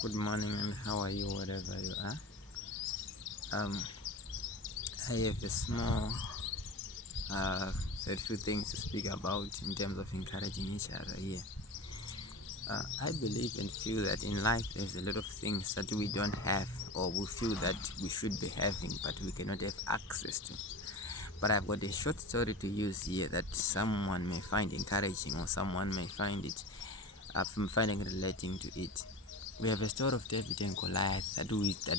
Good morning and how are you, wherever you are? Um, I have a small, set few things to speak about in terms of encouraging each other here. I believe and feel that in life there's a lot of things that we don't have or we feel that we should be having but we cannot have access to. But I've got a short story to use here that someone may find encouraging or someone may find it, finding relating to it. We have a story of David and Goliath that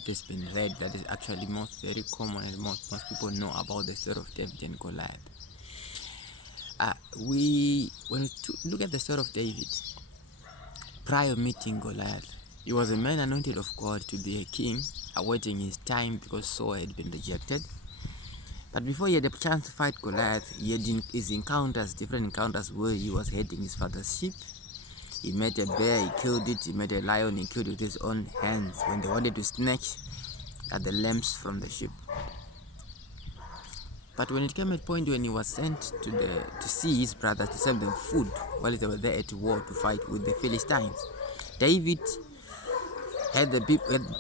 has been read, that is actually most very common and most people know about the story of David and Goliath. We when we look at the story of David prior meeting Goliath, he was a man anointed of God to be a king, awaiting his time because Saul had been rejected. But before he had a chance to fight Goliath, he had his encounters, different encounters where he was heading his father's sheep. He met a bear, he killed it. He met a lion, he killed it with his own hands when they wanted to snatch at the lambs from the sheep. But when it came a point when he was sent to see his brothers to send them food while they were there at war to fight with the Philistines, David had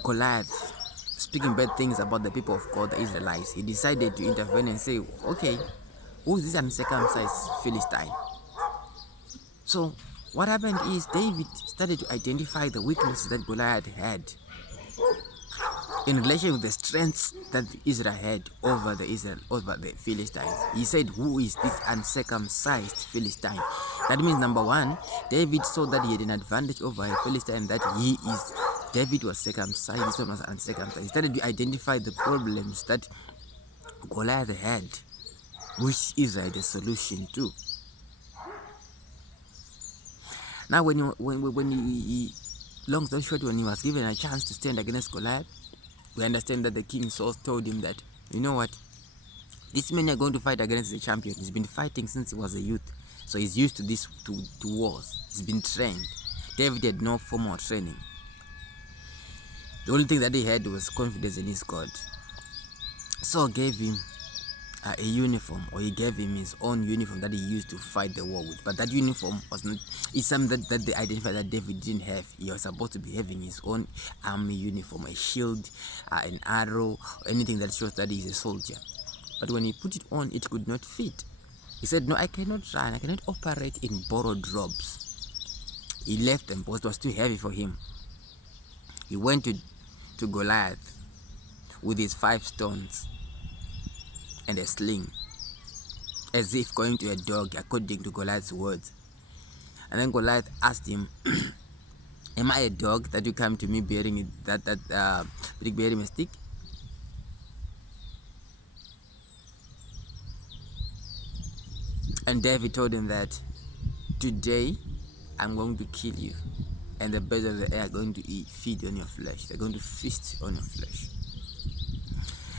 Goliath speaking bad things about the people of God, the Israelites. He decided to intervene and say, "Okay, who is this uncircumcised Philistine?" So what happened is David started to identify the weaknesses that Goliath had in relation with the strengths that Israel had over the Philistines. He said, "Who is this uncircumcised Philistine?" That means number one, David saw that he had an advantage over a Philistine, that David was circumcised, this one was uncircumcised. He started to identify the problems that Goliath had, which Israel had a solution to. Now, long story short, when he was given a chance to stand against Goliath, we understand that the king Saul told him that, you know what, this man you're going to fight against the champion. He's been fighting since he was a youth, so he's used to this to wars. He's been trained. David had no formal training. The only thing that he had was confidence in his God. Saul gave him a uniform, or he gave him his own uniform that he used to fight the war with. But that uniform was not, it's something that they identified that David didn't have. He was supposed to be having his own army uniform, a shield, an arrow, anything that shows that he's a soldier. But when he put it on, it could not fit. He said, "No, I cannot run, I cannot operate in borrowed robes." He left them because it was too heavy for him. He went to Goliath with his 5 stones and a sling, as if going to a dog, according to Goliath's words. And then Goliath asked him, "Am I a dog that you come to me bearing bearing a stick?" And David told him that, "Today I'm going to kill you, and the birds of the air are going to feed on your flesh. They're going to feast on your flesh."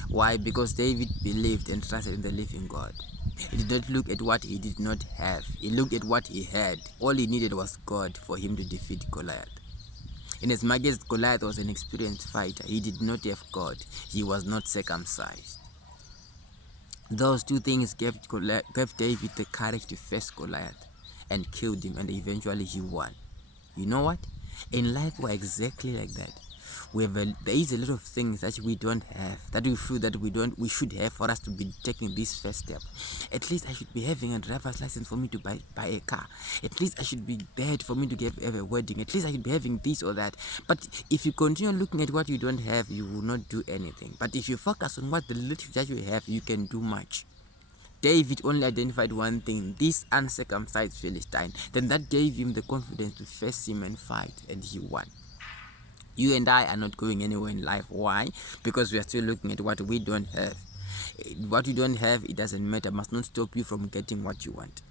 Why? Because David believed and trusted in the living God. He did not look at what he did not have. He looked at what he had. All he needed was God for him to defeat Goliath. In as much as Goliath was an experienced fighter, he did not have God. He was not circumcised. Those two things gave David the courage to face Goliath and killed him, and eventually he won. You know what? In life, we're exactly like that. There is a lot of things that we don't have, that we feel that we should have for us to be taking this first step. At least I should be having a driver's license for me to buy a car. At least I should be dead for me to have a wedding. At least I should be having this or that. But if you continue looking at what you don't have, you will not do anything. But if you focus on what the little that you have, you can do much. David only identified one thing, this uncircumcised Philistine. Then that gave him the confidence to face him and fight, and he won. You and I are not going anywhere in life. Why? Because we are still looking at what we don't have. What you don't have, it doesn't matter, must not stop you from getting what you want.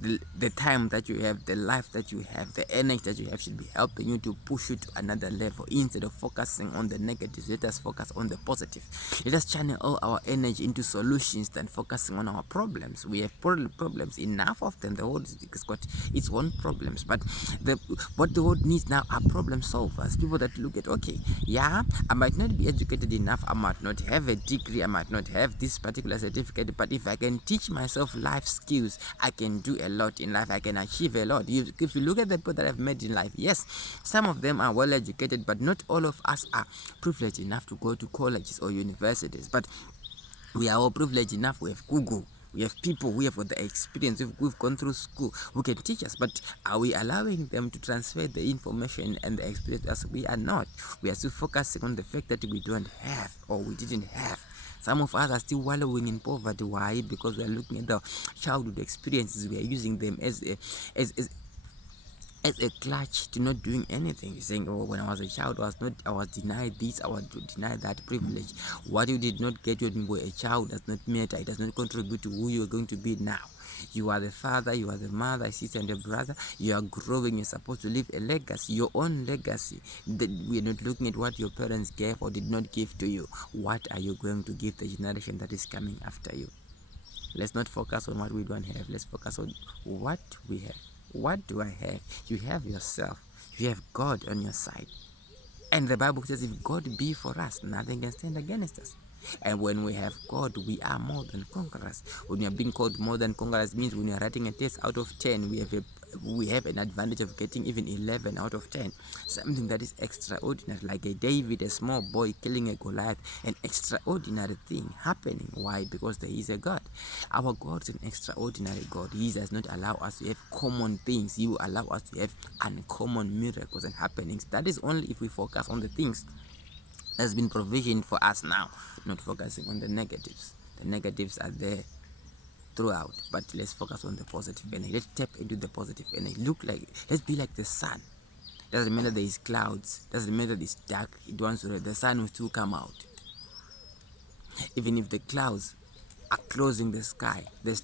The time that you have, the life that you have, the energy that you have should be helping you to push you to another level. Instead of focusing on the negatives, let us focus on the positive. Let us channel all our energy into solutions than focusing on our problems. We have problems, enough of them. The world has got its own problems, but what the world needs now are problem solvers. People that look at, okay, yeah, I might not be educated enough, I might not have a degree, I might not have this particular certificate, but if I can teach myself life skills, I can do a a lot in life. I can achieve a lot. If you look at the people that I've met in life, yes, some of them are well educated, but not all of us are privileged enough to go to colleges or universities. But we are all privileged enough. We have Google. We have people who have got the experience, we've gone through school, who can teach us. But are we allowing them to transfer the information and the experience as we are not? We are still focusing on the fact that we don't have or we didn't have. Some of us are still wallowing in poverty. Why? Because we are looking at the childhood experiences. We are using them as a clutch to not doing anything. You're saying, oh, when I was a child, I was denied this, I was denied that privilege. What you did not get when you were a child does not matter. It does not contribute to who you are going to be now. You are the father, you are the mother, sister, and a brother. You are growing. You're supposed to leave a legacy, your own legacy. We are not looking at what your parents gave or did not give to you. What are you going to give the generation that is coming after you? Let's not focus on what we don't have. Let's focus on what we have. What do I have? You have yourself. You have God on your side. And the Bible says, if God be for us, nothing can stand against us. And when we have God, we are more than conquerors. When we are being called more than conquerors, means when we are writing a test out of 10, we have an advantage of getting even 11 out of 10. Something that is extraordinary, like a David, a small boy killing a Goliath, an extraordinary thing happening. Why? Because there is a God. Our God is an extraordinary God. He does not allow us to have common things. He will allow us to have uncommon miracles and happenings. That is only if we focus on the things that's been provisioned for us now, not focusing on the negatives. The negatives are there throughout, but let's focus on the positive energy. Let's tap into the positive energy. Let's be like the sun. Doesn't matter there is clouds, doesn't matter it's dark, the sun will still come out. Even if the clouds are closing the sky, the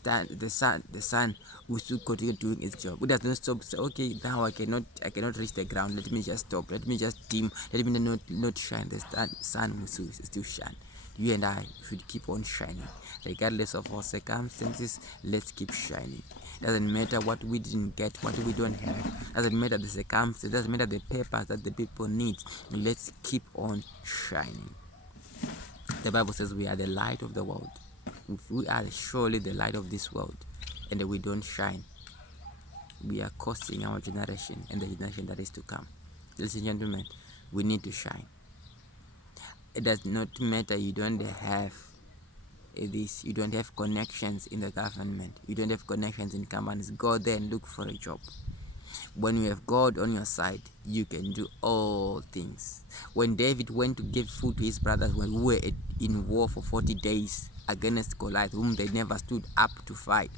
sun will still continue doing its job. It does not stop. Say, okay, now I cannot reach the ground. Let me just stop. Let me just dim. Let me not shine. The sun will still shine. You and I should keep on shining, regardless of our circumstances. Let's keep shining. Doesn't matter what we didn't get, what we don't have. Doesn't matter the circumstances. Doesn't matter the papers that the people need. Let's keep on shining. The Bible says we are the light of the world. If we are surely the light of this world and we don't shine, we are costing our generation and the generation that is to come. Ladies and gentlemen, we need to shine. It does not matter you don't have this, you don't have connections in the government, you don't have connections in companies. Go there and look for a job. When you have God on your side, you can do all things. When David went to give food to his brothers when we were in war for 40 days against Goliath, whom they never stood up to fight,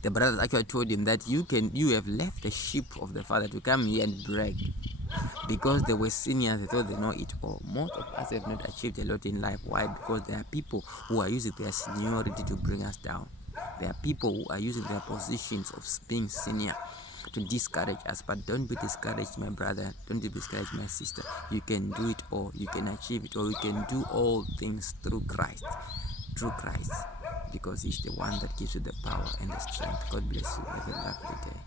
the brothers actually told him that you have left the sheep of the father to come here and brag. Because they were seniors, they thought they know it all. Most of us have not achieved a lot in life. Why? Because there are people who are using their seniority to bring us down. There are people who are using their positions of being senior to discourage us. But don't be discouraged, my brother. Don't be discouraged, my sister. You can do it all. You can achieve it all. You can do all things through Christ. Through Christ. Because He's the one that gives you the power and the strength. God bless you. Have a lovely day.